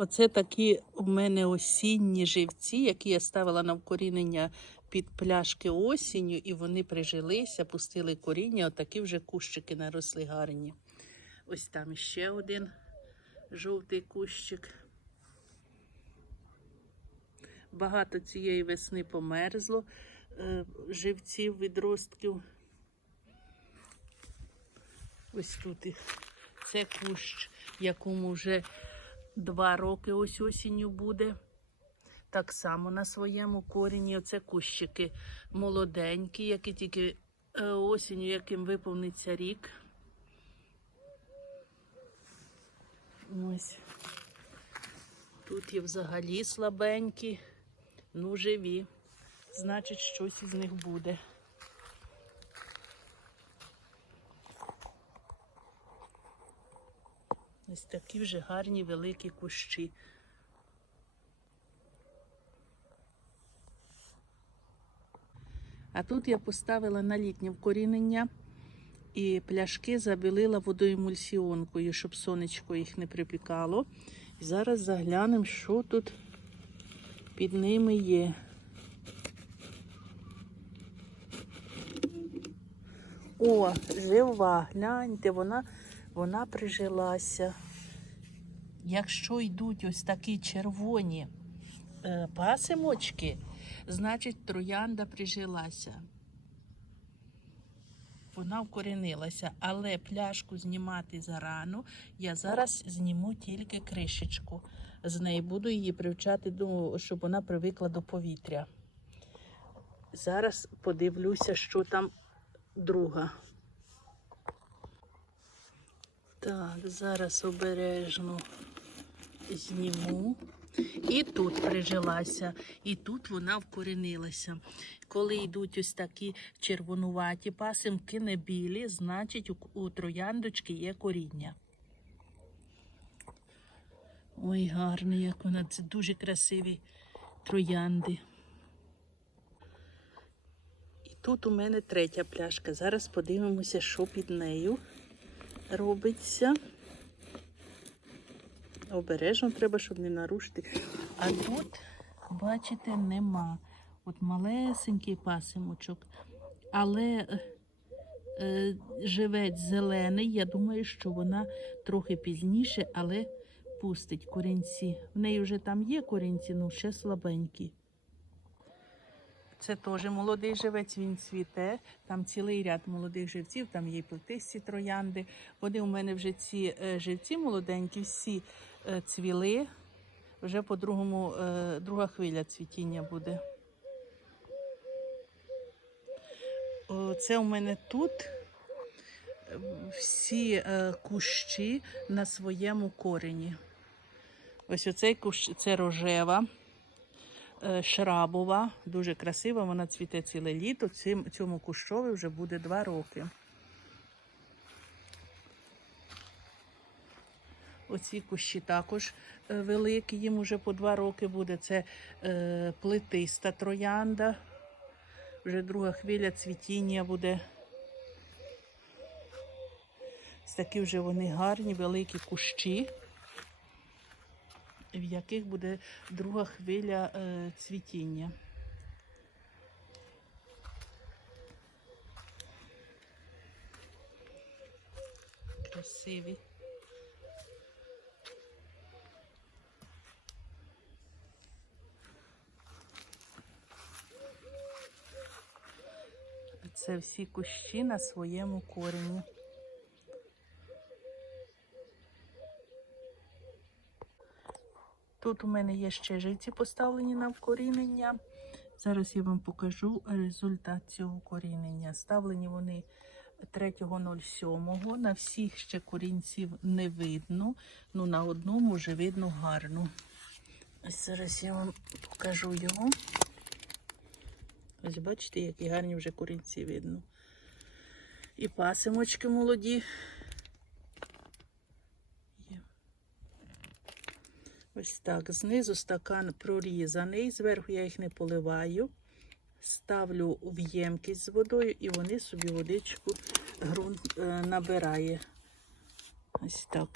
Оце такі у мене осінні живці, які я ставила на вкорінення під пляшки осінню, і вони прижилися, пустили коріння. Отакі вже кущики наросли гарні. Ось там ще один жовтий кущик. Багато цієї весни померзло е, живців, відростків. Ось тут їх. Це кущ, якому вже два роки ось осінню буде. Так само на своєму корені. Оце кущики молоденькі, які тільки е, осінню, яким виповниться рік. Ось. Тут є взагалі слабенькі, ну живі. Значить, щось із них буде. Ось такі вже гарні великі кущі. А тут я поставила на літнє вкорінення і пляшки забілила водоемульсіонкою, щоб сонечко їх не припікало. І зараз заглянемо, що тут під ними є. О, жива, гляньте, вона, вона прижилася. Якщо йдуть ось такі червоні е, пасимочки, значить троянда прижилася. Вона вкоренилася, але пляшку знімати зарано. Я зараз зніму тільки кришечку. З неї буду її привчати, до, щоб вона привикла до повітря. Зараз подивлюся, що там друга. Так, зараз обережно зніму. І тут прижилася, і тут вона вкоренилася. Коли йдуть ось такі червонуваті пасинки, не білі, значить у, трояндочки є коріння. Ой, гарний, як вона. Це дуже красиві троянди. І тут у мене третя пляшка. Зараз подивимося, що під нею робиться. Обережно треба, щоб не нарушити. А тут, бачите, нема. От малесенький пасимочок. Але е, е, живець зелений. Я думаю, що вона трохи пізніше, але пустить корінці. В неї вже там є корінці, ну ще слабенькі. Це теж молодий живець, він цвіте. Там цілий ряд молодих живців, там є плетисті троянди. Вони у мене вже ці е, живці молоденькі, всі цвіли. Вже по другому, е, друга хвиля цвітіння буде. Це у мене тут е, всі е, кущі на своєму корені. Ось оцей кущ це рожева, е, шрабова, дуже красива, вона цвіте ціле літо. Цьому кущові вже буде два роки. Оці кущі також е, великі, їм уже по два роки буде. Це е, плетиста троянда. Вже друга хвиля цвітіння буде. Такі вже вони гарні, великі кущі, в яких буде друга хвиля е, цвітіння. Красиві. Це всі кущі на своєму корені. Тут у мене є ще живці поставлені на вкорінення. Зараз я вам покажу результат цього корінення. Ставлені вони 3.07. На всіх ще корінців не видно. Ну на одному вже видно гарно. Ось зараз я вам покажу його. Ось бачите, які гарні вже корінці видно. І пасимочки молоді. Ось так. Знизу стакан прорізаний, зверху я їх не поливаю. Ставлю в ємкість з водою і вони собі водичку ґрунт е, набирає. Ось так.